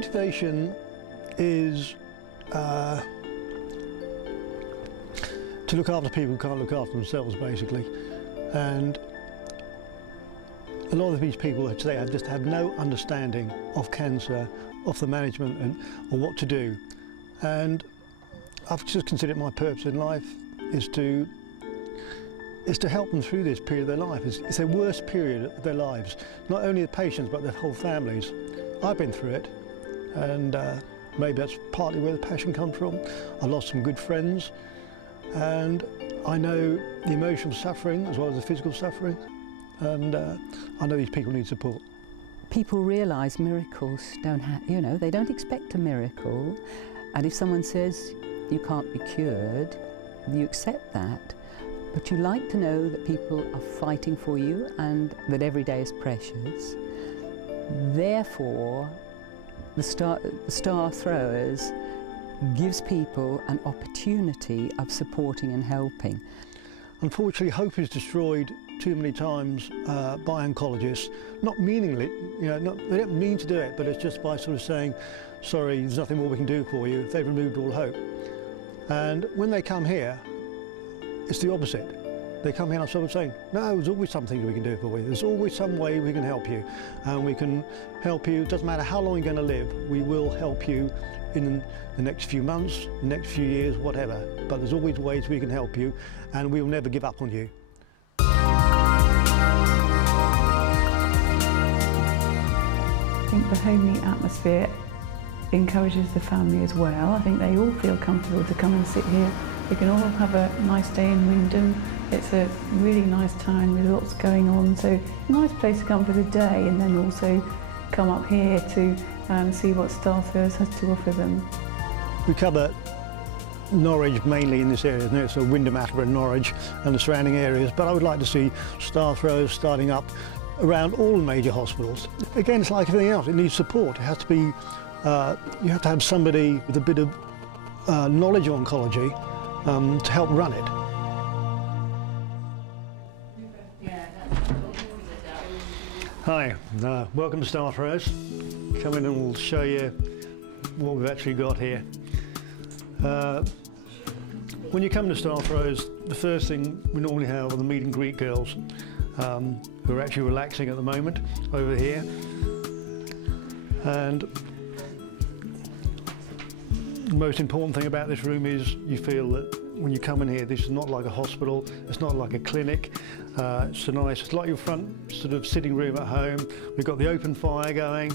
motivation is to look after people who can't look after themselves, basically. And a lot of these people today have just had no understanding of cancer, of the management and or what to do. And I've just considered my purpose in life is to help them through this period of their life. It's their worst period of their lives. Not only the patients, but their whole families. I've been through it, and maybe that's partly where the passion comes from. I lost some good friends, and I know the emotional suffering as well as the physical suffering, and I know these people need support. People realise miracles don't have, they don't expect a miracle, and if someone says you can't be cured, you accept that, but you like to know that people are fighting for you and that every day is precious. Therefore, the Star Throwers gives people an opportunity of supporting and helping. Unfortunately, hope is destroyed too many times by oncologists, not meaningly, they don't mean to do it, but it's just by sort of saying, sorry, there's nothing more we can do for you. They've removed all hope. And when they come here, it's the opposite. They come here and sort of saying, no, there's always something we can do for you. There's always some way we can help you. And we can help you, it doesn't matter how long you're going to live, we will help you in the next few months, the next few years, whatever. But there's always ways we can help you, and we will never give up on you. I think the homely atmosphere encourages the family as well. I think they all feel comfortable to come and sit here. We can all have a nice day in Wymondham. It's a really nice town with lots going on, so a nice place to come for the day and then also come up here to see what Star Throwers has to offer them. We cover Norwich mainly in this area, so Wymondham, Attleborough, Norwich and the surrounding areas, but I would like to see Star Throwers starting up around all major hospitals. Again, it's like everything else, it needs support. It has to be, you have to have somebody with a bit of knowledge of oncology to help run it. Hi, welcome to Star Throwers. Come in and we'll show you what we've actually got here. When you come to Star Throwers, the first thing we normally have are the meet and greet girls who are actually relaxing at the moment over here. And the most important thing about this room is you feel that when you come in here, this is not like a hospital, it's not like a clinic. It's so nice, it's like your front sort of sitting room at home. We've got the open fire going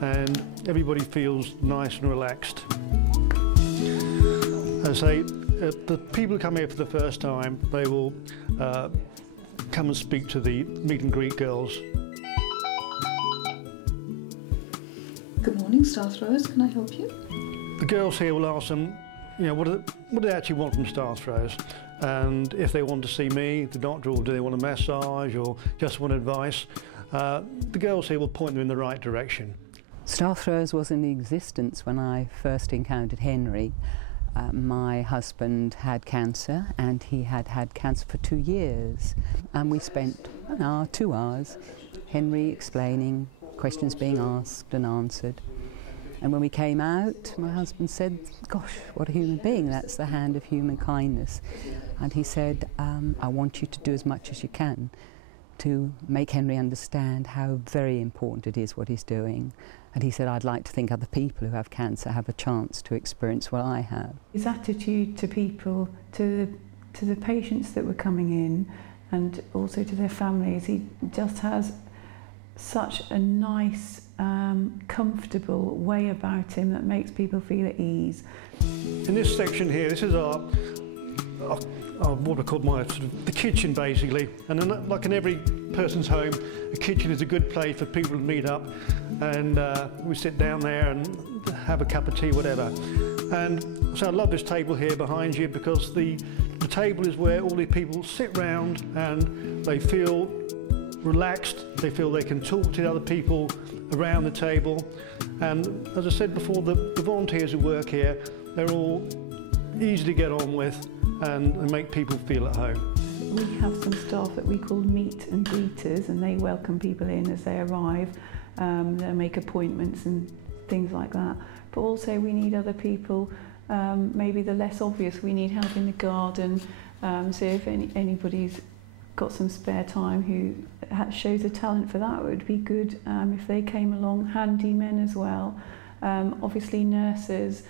and everybody feels nice and relaxed. As I say, the people who come here for the first time, they will come and speak to the meet and greet girls. Good morning, Star Throwers, can I help you? The girls here will ask them, what do they actually want from Star Throwers? And if they want to see me, the doctor, or do they want a massage or just want advice, the girls here will point them in the right direction. Star Throwers was in existence when I first encountered Henry. My husband had cancer and he had had cancer for 2 years. And we spent an hour, 2 hours, Henry explaining, questions being asked and answered. And when we came out, my husband said, gosh, what a human being, that's the hand of human kindness. And he said, I want you to do as much as you can to make Henry understand how very important it is what he's doing. And he said, I'd like to think other people who have cancer have a chance to experience what I have. His attitude to people, to the patients that were coming in and also to their families, he just has such a nice, comfortable way about him that makes people feel at ease. In this section here, this is our what I call the kitchen basically. And like in every person's home, a kitchen is a good place for people to meet up and we sit down there and have a cup of tea, whatever. And so I love this table here behind you because the table is where all the people sit round and they feel relaxed, they feel they can talk to the other people around the table. And as I said before, the volunteers who work here, they're all easy to get on with and make people feel at home. We have some staff that we call meet and greeters, and they welcome people in as they arrive. They'll make appointments and things like that. But also we need other people, maybe the less obvious. We need help in the garden. So if anybody's got some spare time who shows a talent for that, it would be good if they came along. Handymen as well, obviously nurses,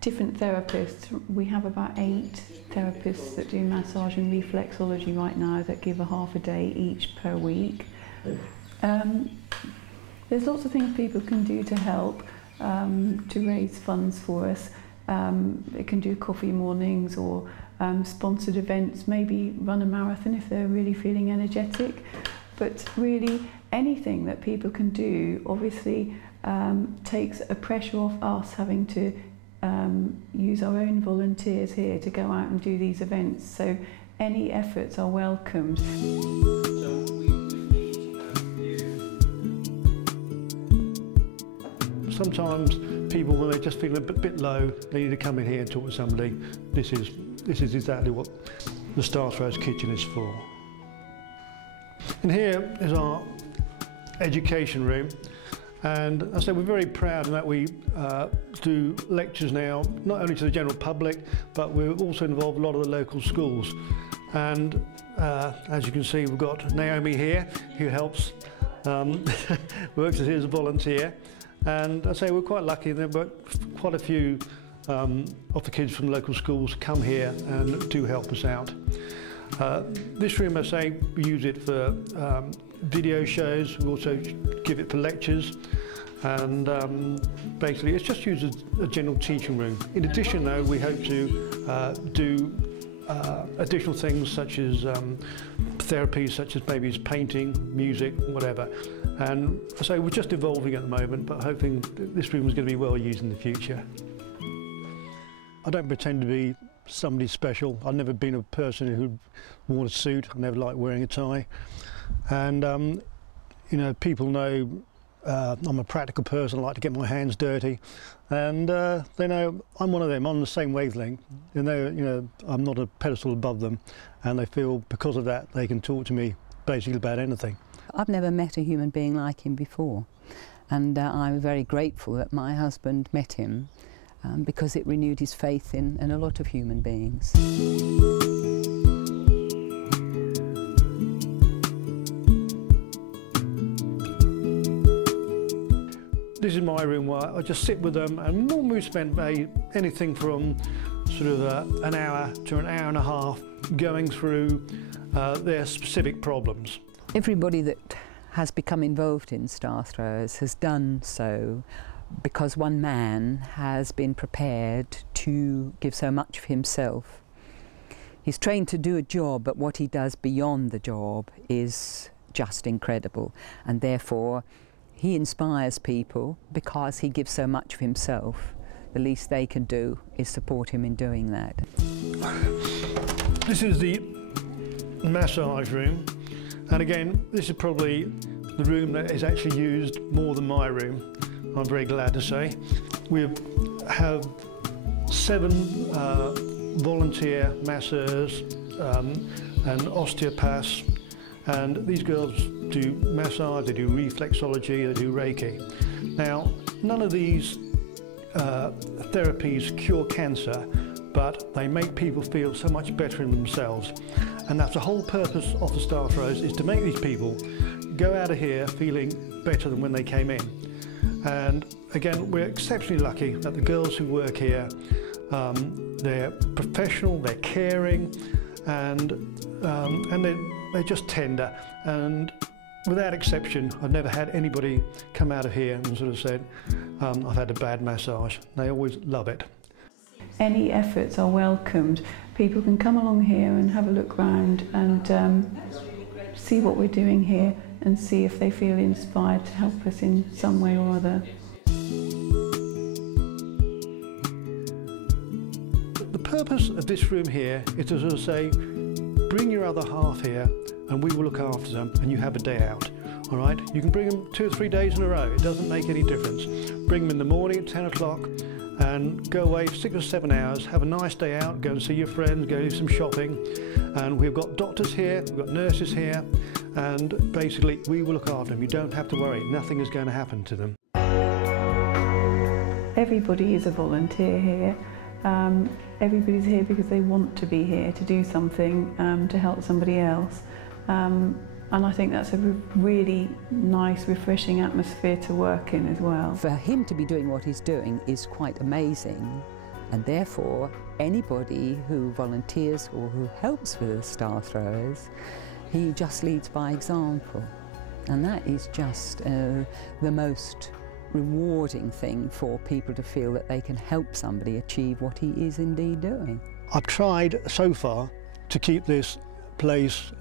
different therapists. We have about 8 therapists that do massage and reflexology right now that give a half a day each per week. There's lots of things people can do to help to raise funds for us. They can do coffee mornings or sponsored events, maybe run a marathon if they're really feeling energetic. But really anything that people can do obviously takes a pressure off us having to use our own volunteers here to go out and do these events. So any efforts are welcomed. Sometimes people, when they're just feeling a bit low, they need to come in here and talk to somebody. This is exactly what the Star Throws kitchen is for. And here is our education room. And I say we're very proud that we do lectures now, not only to the general public, but we're also involved in a lot of the local schools. And as you can see, we've got Naomi here, who helps, works here as a volunteer. And I say we're quite lucky that quite a few of the kids from local schools come here and do help us out. This room, I say, we use it for video shows. We also give it for lectures, and basically it's just used as a general teaching room. In addition, though, we hope to do additional things such as therapies, such as maybe painting, music, whatever. And so we're just evolving at the moment, but hoping that this room is going to be well used in the future. I don't pretend to be somebody special. I've never been a person who wore a suit. I never liked wearing a tie. And you know, people know I'm a practical person. I like to get my hands dirty, and they know I'm one of them. I'm on the same wavelength. They know, you know, I'm not a pedestal above them, and they feel because of that they can talk to me basically about anything. I've never met a human being like him before, and I'm very grateful that my husband met him because it renewed his faith in a lot of human beings. This is my room where I just sit with them, and normally we spend anything from sort of an hour to an hour and a half going through their specific problems. Everybody that has become involved in Star Throwers has done so because one man has been prepared to give so much of himself. He's trained to do a job, but what he does beyond the job is just incredible, and therefore he inspires people because he gives so much of himself. The least they can do is support him in doing that. This is the massage room, and again, this is probably the room that is actually used more than my room, I'm very glad to say. We have 7 volunteer masseurs and osteopaths, and these girls do massage, they do reflexology, they do Reiki. Now, none of these therapies cure cancer, but they make people feel so much better in themselves. And that's the whole purpose of the Star Throws, is to make these people go out of here feeling better than when they came in. And again, we're exceptionally lucky that the girls who work here, they're professional, they're caring, and they're just tender. And without exception, I've never had anybody come out of here and sort of said, I've had a bad massage. They always love it. Any efforts are welcomed. People can come along here and have a look round and see what we're doing here and see if they feel inspired to help us in some way or other. The purpose of this room here is to sort of say, bring your other half here and we will look after them and you have a day out. All right? You can bring them 2 or 3 days in a row. It doesn't make any difference. Bring them in the morning at 10 o'clock and go away for 6 or 7 hours, have a nice day out, go and see your friends, go do some shopping. And we've got doctors here, we've got nurses here, and basically we will look after them. You don't have to worry, nothing is going to happen to them. Everybody is a volunteer here. Everybody's here because they want to be here to do something to help somebody else. And I think that's a really nice, refreshing atmosphere to work in as well. For him to be doing what he's doing is quite amazing, and therefore anybody who volunteers or who helps with the Star Throwers, he just leads by example. And that is just the most rewarding thing for people to feel that they can help somebody achieve what he is indeed doing. I've tried so far to keep this place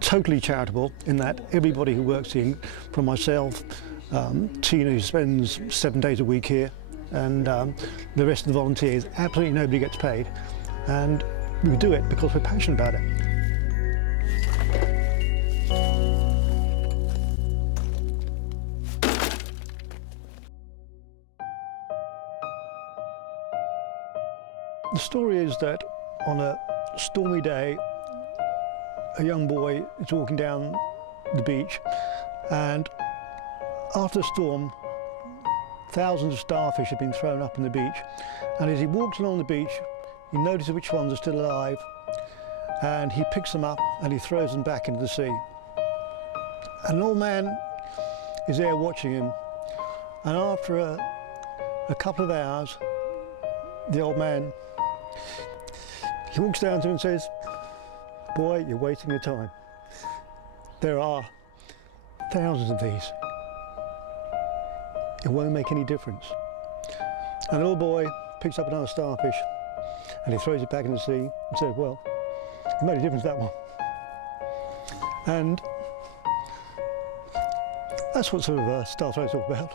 totally charitable, in that everybody who works here, from myself, Tina, who spends 7 days a week here, and the rest of the volunteers, absolutely nobody gets paid. And we do it because we're passionate about it. The story is that on a stormy day, a young boy is walking down the beach, and after the storm, thousands of starfish have been thrown up on the beach, and as he walks along the beach, he notices which ones are still alive, and he picks them up and he throws them back into the sea. And an old man is there watching him, and after a couple of hours, the old man, he walks down to him and says, "Boy, you're wasting your time. There are thousands of these. It won't make any difference." And the little boy picks up another starfish and he throws it back in the sea and says, "Well, it made a difference, that one." And that's what sort of Star Throwers is all about.